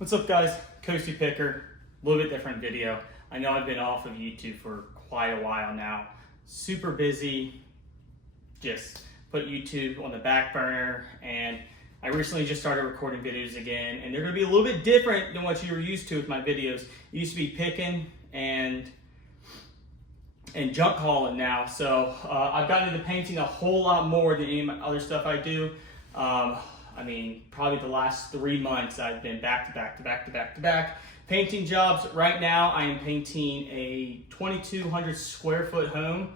What's up, guys? Coastie Picker, a little bit different video. I know I've been off of YouTube for quite a while now. Super busy, just put YouTube on the back burner, and I recently just started recording videos again, and they're gonna be a little bit different than what you were used to with my videos. It used to be picking and junk hauling now. So I've gotten into painting a whole lot more than any of my other stuff I do. I mean, probably the last 3 months I've been back to back painting jobs. Right now I am painting a 2,200 square foot home.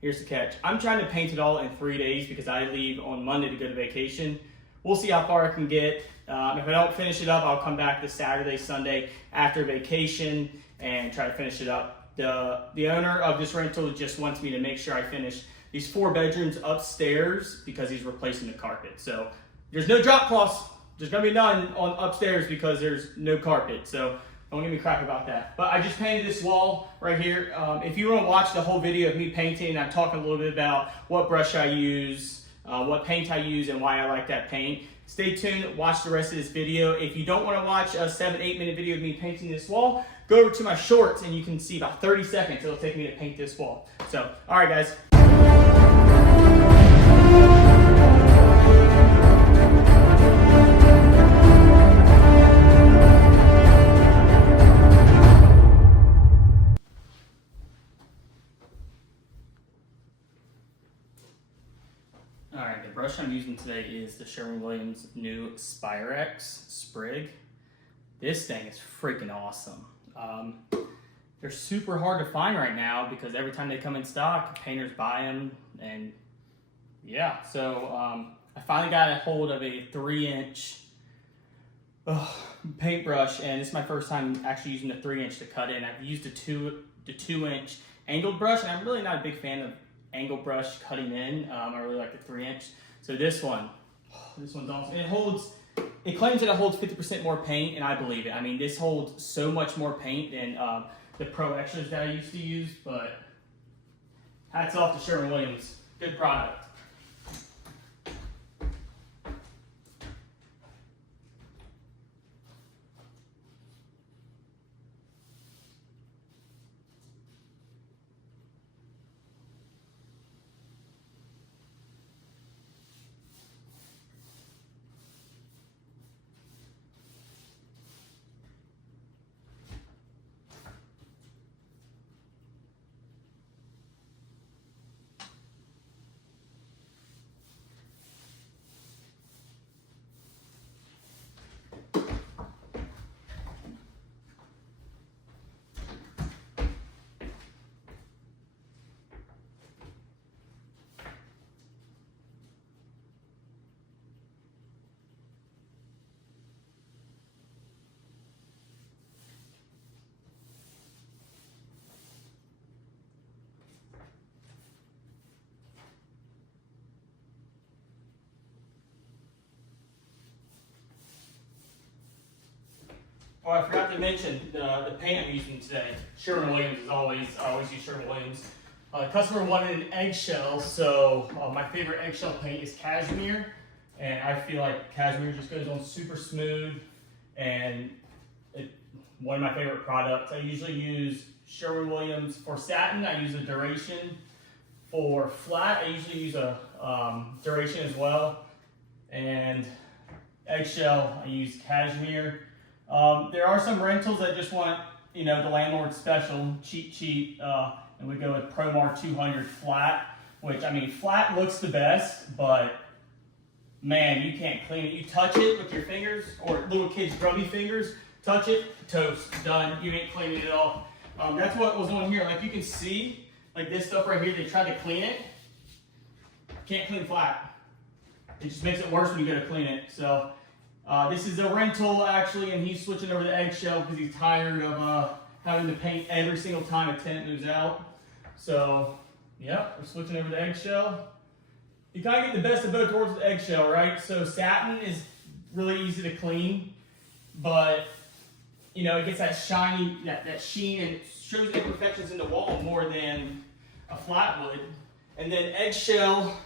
Here's the catch. I'm trying to paint it all in 3 days because I leave on Monday to go to vacation. We'll see how far I can get. If I don't finish it up, I'll come back this Saturday, Sunday after vacation and try to finish it up. The owner of this rental just wants me to make sure I finish these 4 bedrooms upstairs because he's replacing the carpet. So there's no drop cloths. There's gonna be none on upstairs because there's no carpet. So don't get me crap about that. But I just painted this wall right here. If you want to watch the whole video of me painting, I'm talking a little bit about what brush I use, what paint I use, and why I like that paint. Stay tuned, watch the rest of this video. If you don't want to watch a 7-8 minute video of me painting this wall, go over to my shorts and you can see about 30 seconds it'll take me to paint this wall. So, all right, guys. Alright, the brush I'm using today is the Sherwin-Williams new Spirex Sprig. This thing is freaking awesome. They're super hard to find right now because every time they come in stock, painters buy them, and yeah, so I finally got a hold of a 3-inch paintbrush, and it's my first time actually using the 3-inch to cut in. I've used the 2-inch angled brush, and I'm really not a big fan of angle brush cutting in. I really like the 3-inch. So this one's awesome. It claims that it holds 50% more paint, and I believe it. I mean, this holds so much more paint than the Pro Extras that I used to use, but hats off to Sherwin-Williams. Good product. Oh, I forgot to mention the paint I'm using today. Sherwin-Williams I always use Sherwin-Williams. Customer wanted an eggshell, so my favorite eggshell paint is Cashmere, and I feel like Cashmere just goes on super smooth, and one of my favorite products. I usually use Sherwin-Williams for satin. I use a duration. For flat, I usually use a duration as well, and eggshell, I use Cashmere. There are some rentals that just want, the landlord special, cheap, and we go with ProMar 200 flat, which, I mean, flat looks the best, but man, you can't clean it. You touch it with your fingers, or little kids' grubby fingers, touch it, toast, done. You ain't cleaning it at all. That's what was on here. Like, you can see, like this stuff right here, they tried to clean it. Can't clean flat. It just makes it worse when you go to clean it. So, this is a rental actually, and he's switching over to eggshell because he's tired of having to paint every single time a tenant moves out. So, yeah, we're switching over to eggshell. You kind of get the best of both worlds with eggshell, right? So satin is really easy to clean, but it gets that shiny, that sheen, and it shows imperfections in the wall more than a flat would. And then eggshell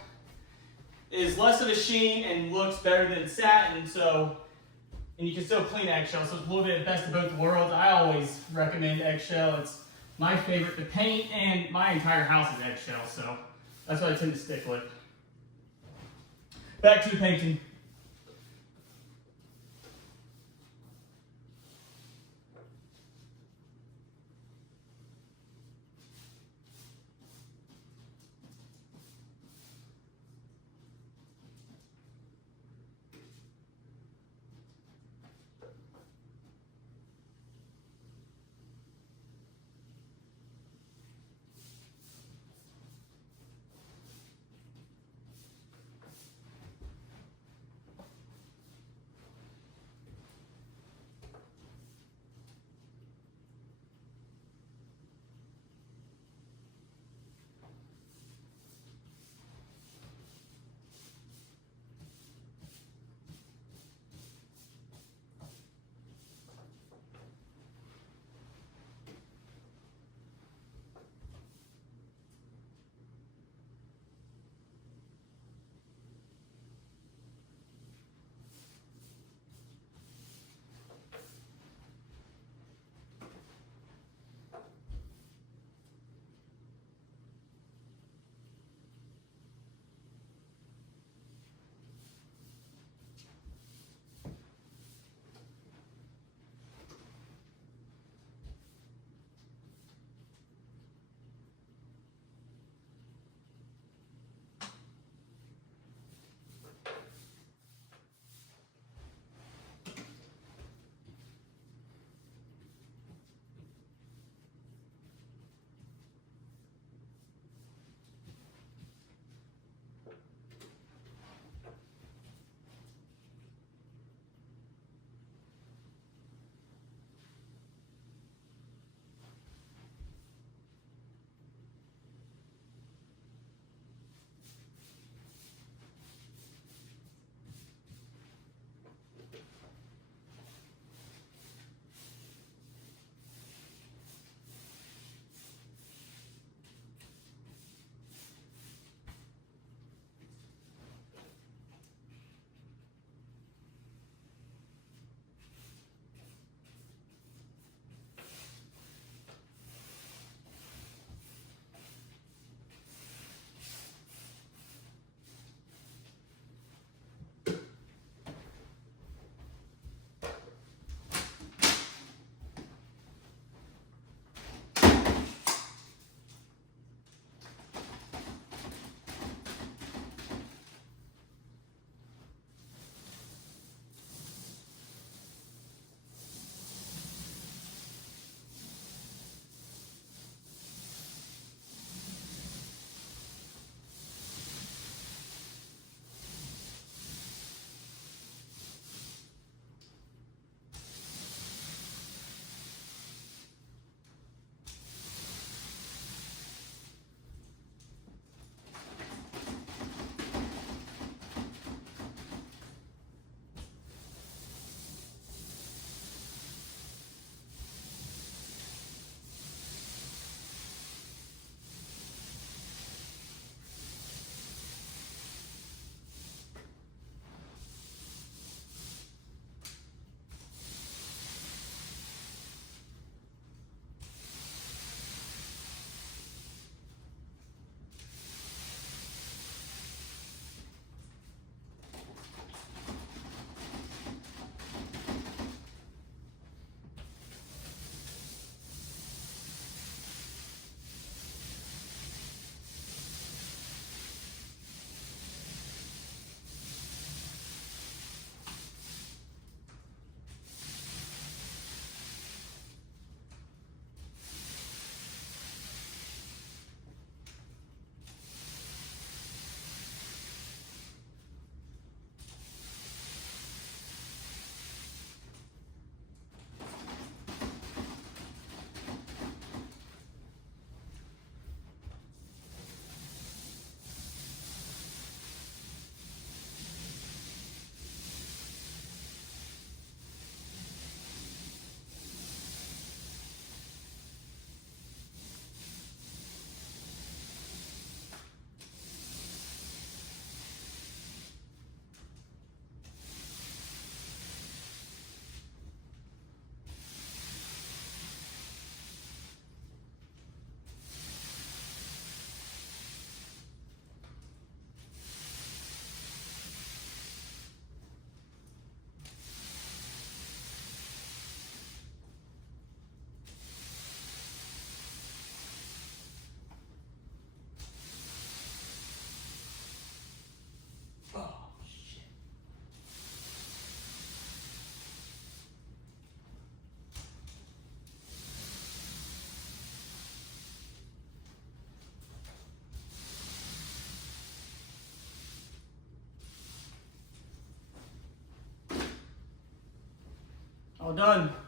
is less of a sheen and looks better than satin, so and you can still clean eggshell, so it's a little bit of best of both worlds. I always recommend eggshell. It's my favorite to paint, and my entire house is eggshell, so that's what I tend to stick with. Back to the painting. All done.